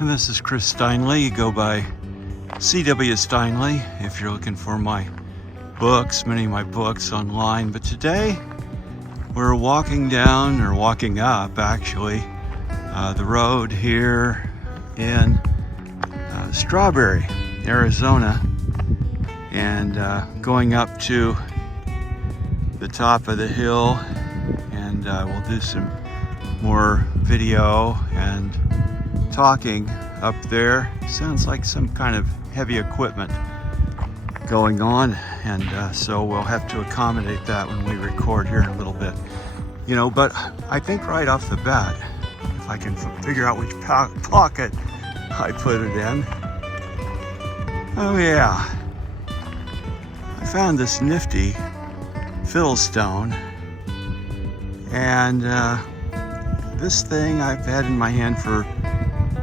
and this is Chris Steinley. You go by C.W. Steinley if you're looking for my books, many of my books online. But today we're walking down, or walking up actually, the road here in Strawberry, Arizona, and going up to the top of the hill, and we'll do some more video and talking up there. Sounds like some kind of heavy equipment going on, and so we'll have to accommodate that when we record here in a little bit. You know, but I think right off the bat, if I can figure out which pocket I put it in. Oh yeah, I found this nifty fiddle stone, and this thing I've had in my hand for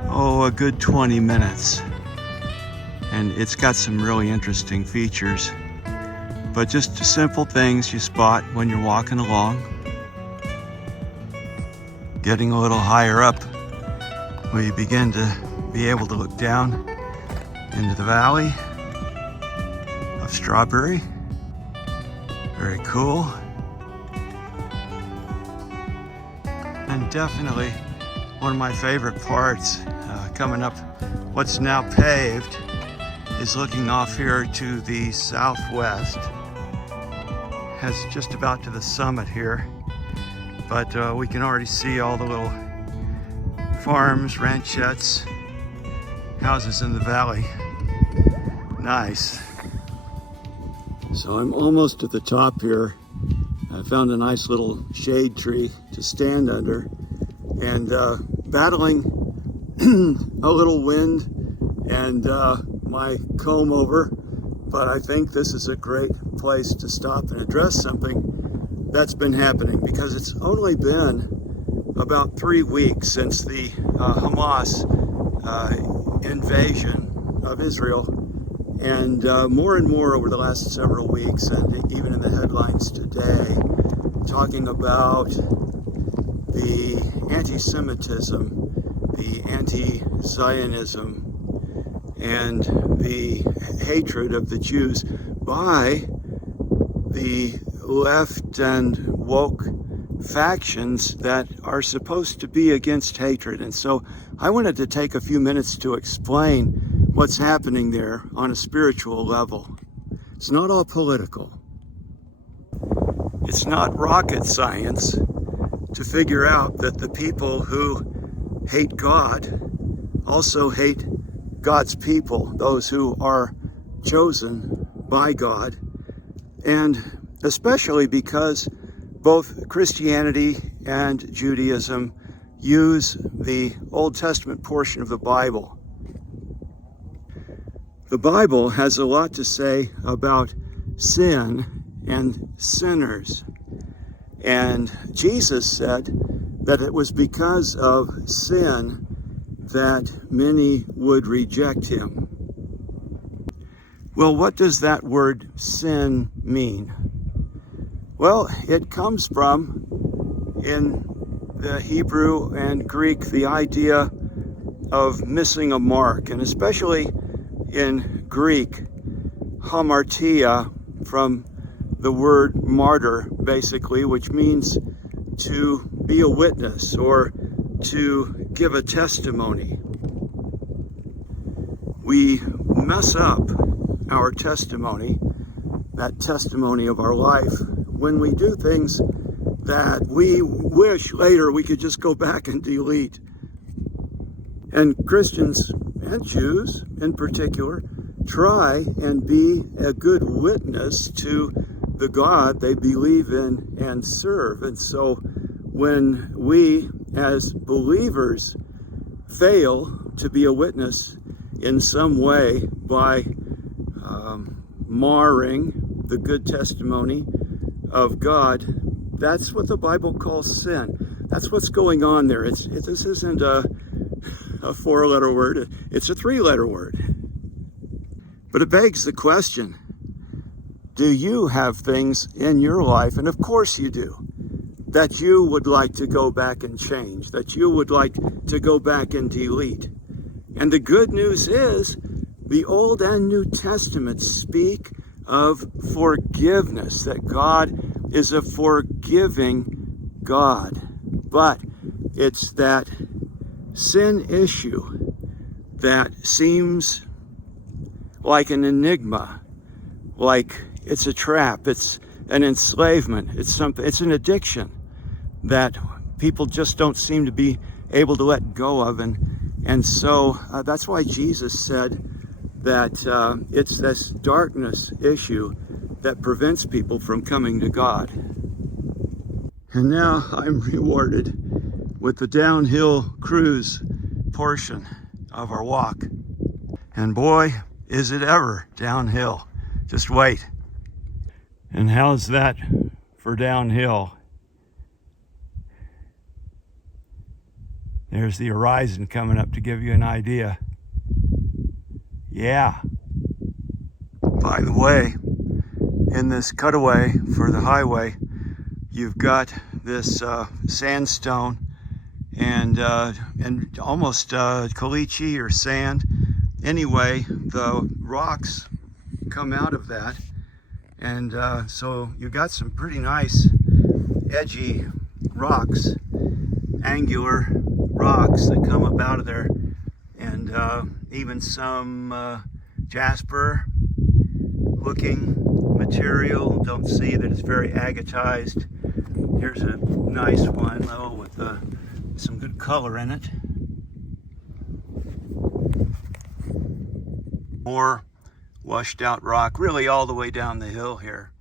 a good 20 minutes, and it's got some really interesting features, but just simple things you spot when you're walking along. Getting a little higher up, we begin to be able to look down into the valley of Strawberry. Very cool. And definitely one of my favorite parts coming up what's now paved is looking off here to the southwest. Has just about to the summit here, but we can already see all the little farms, ranchettes, houses in the valley. Nice. So I'm almost at the top here. I found a nice little shade tree to stand under, and battling a little wind and my comb over, but I think this is a great place to stop and address something that's been happening, because it's only been about 3 weeks since the Hamas invasion of Israel, and more and more over the last several weeks, and even in the headlines today, talking about the anti-Semitism, the anti-Zionism, and the hatred of the Jews by the left and woke factions that are supposed to be against hatred. And so I wanted to take a few minutes to explain what's happening there on a spiritual level. It's not all political. It's not rocket science to figure out that the people who hate God also hate God's people, those who are chosen by God, and especially because both Christianity and Judaism use the Old Testament portion of the Bible. The Bible has a lot to say about sin and sinners. And Jesus said that it was because of sin that many would reject him. Well, what does that word sin mean? Well, it comes from, in the Hebrew and Greek, the idea of missing a mark, and especially in Greek, hamartia, from the word martyr, basically, which means to be a witness or to give a testimony. We mess up our testimony, that testimony of our life, when we do things that we wish later we could just go back and delete. And Christians and Jews in particular try and be a good witness to the God they believe in and serve. And so when we as believers fail to be a witness in some way by marring the good testimony of God, that's what the Bible calls sin. That's what's going on there. This isn't a 4-letter word, it's a 3-letter word. But it begs the question, do you have things in your life, and of course you do, that you would like to go back and change, that you would like to go back and delete? And the good news is the Old and New Testaments speak of forgiveness, that God is a forgiving God. But it's that sin issue that seems like an enigma, like it's a trap, it's an enslavement, it's an addiction that people just don't seem to be able to let go of. And so that's why Jesus said that it's this darkness issue that prevents people from coming to God. And now I'm rewarded with the downhill cruise portion of our walk. And boy, is it ever downhill. Just wait. And how's that for downhill? There's the horizon coming up to give you an idea. Yeah. By the way, in this cutaway for the highway, you've got this sandstone and almost caliche or sand. Anyway, the rocks come out of that, and so you got some pretty nice edgy rocks, angular rocks that come up out of there, and even some jasper looking material. Don't see that it's very agatized. Here's a nice one though with some good color in it. More washed out rock, really all the way down the hill here.